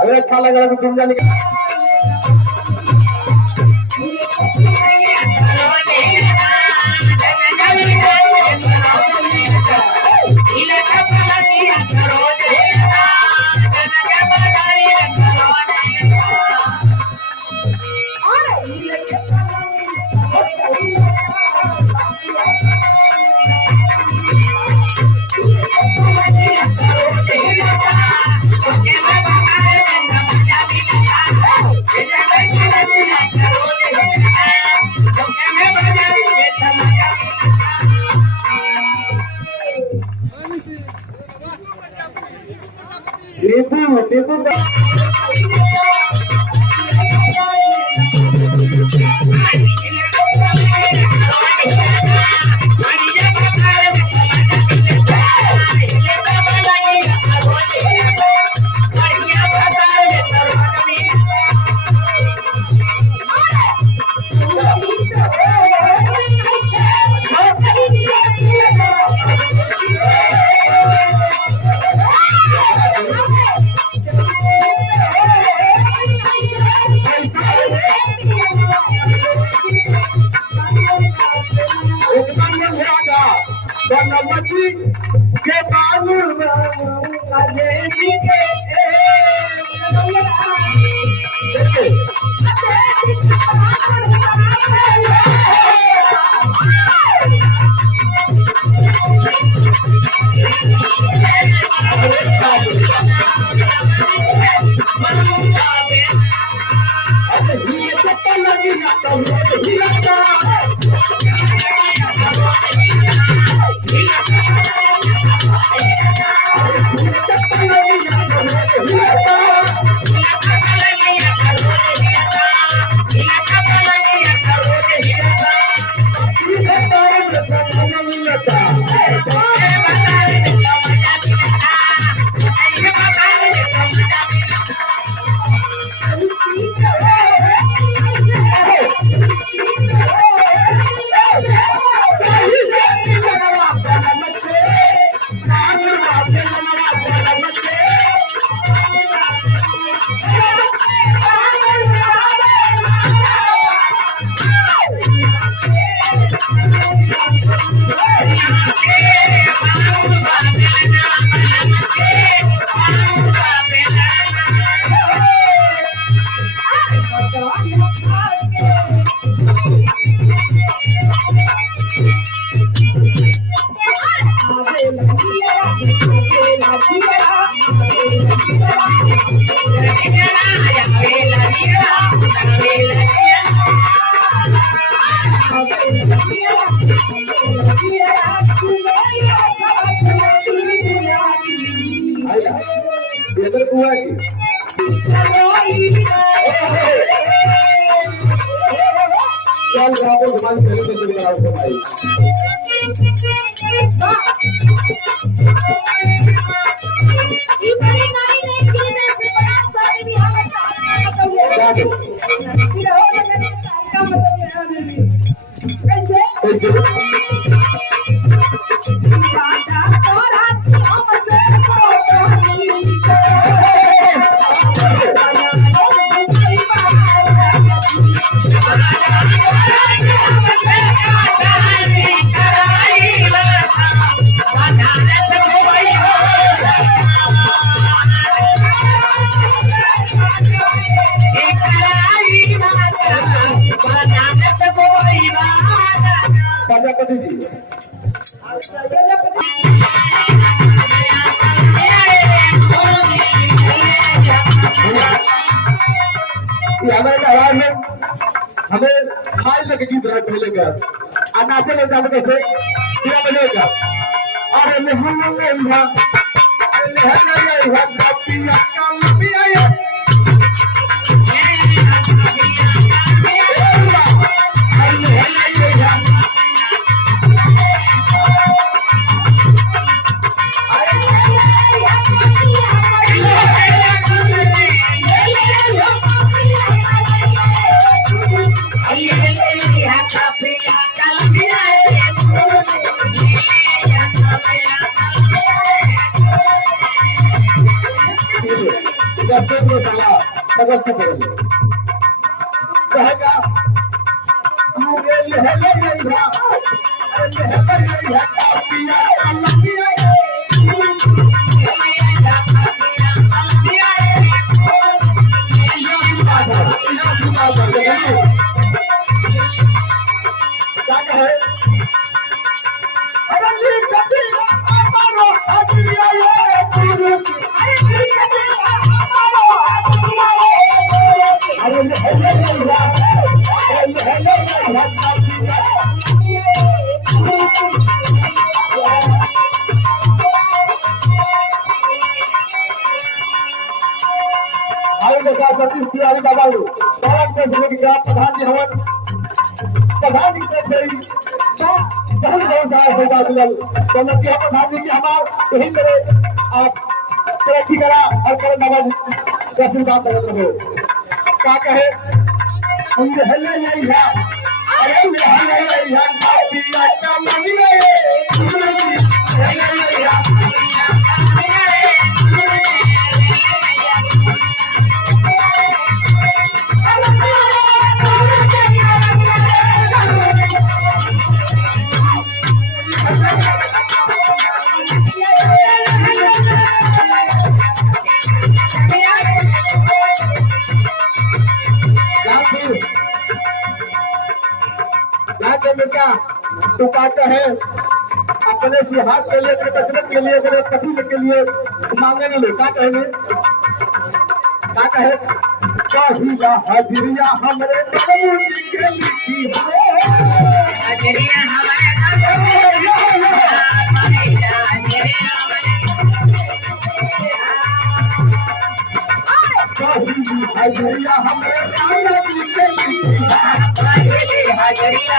अगर अच्छा लगा तो तुम जाने Yeah. भगवान पहले से जुड़ रहा है भाई ये बड़ी नहीं चीज है से बड़ा सारी भी हमें मतलब क्या दे ये हो गया का मतलब कैसे कैसे बाजा और हाथ हमसे प्रजापति जी हमारे आवाज में हमें हाल तक गीत रहा पहले का और नाचे में जाते कैसे क्या बजेगा अरे लहंगा सतीश तिवारी बाबा प्रधान जी हवन प्रधान जी से बहुत बहुत आशीर्वाद मिलल तो नतिया प्रधान जी की हमार यही करे आप तरक्की करा और करे नवाज आशीर्वाद देते रहो क्या कहे हम हल्ले नहीं है अरे हल्ले नहीं है पिया का मनी तो कहते हैं अपने से हाथ के लिए कसरत के लिए पति के लिए मांगे नहीं ले क्या कहेंगे क्या कहे कहिला हजरिया हमरे के लिखी हजरिया हजरिया हमरे हजरिया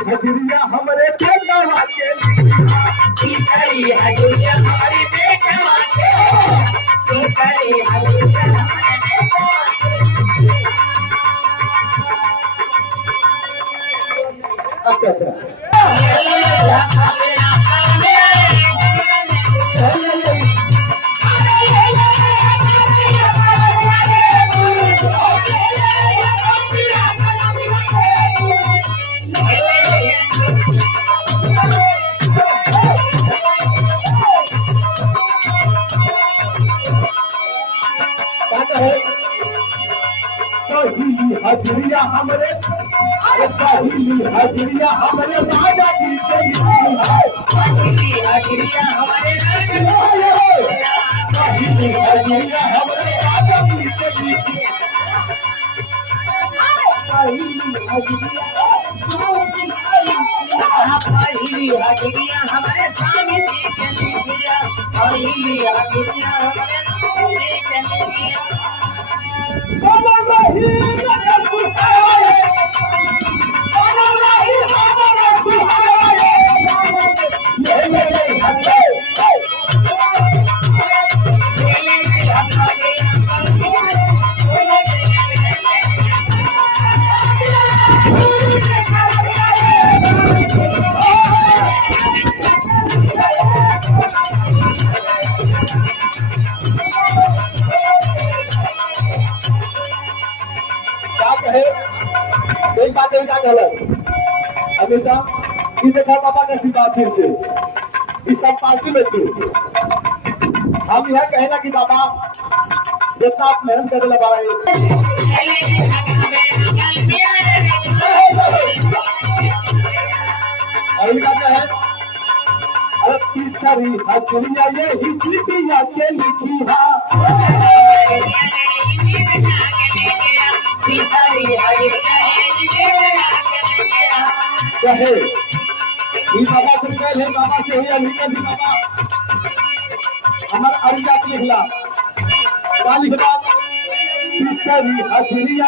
हजरिया हमारे पेटवा के हजरिया हमारे पेटवा के अच्छा अच्छा क्या कहे पहिली हजरिया हमरे पहिली हजरिया हमरे राजा की पहिली हजरिया हमरे पहिली हजरिया हमरे राजा की पहिली हजरिया हमारे स्वामी जी के लिखिया पहिली हजरिया हमारे स्वामी जी के लिखिया एक बात एक गलत हमेशा इस देखा पापा का सीधा फिर से इस सब पार्टी में थी हम यह कहना कि बाबा जितना आप मेहनत कर लगा रहे और इनका क्या है अरे तीसरी हजरिया ये हिजरिया के लिखी कहे बाबा से पहले बाबा से हुआ निकल बाबा हमारा अरिया लिखला क्या लिखला तीसरी हजरिया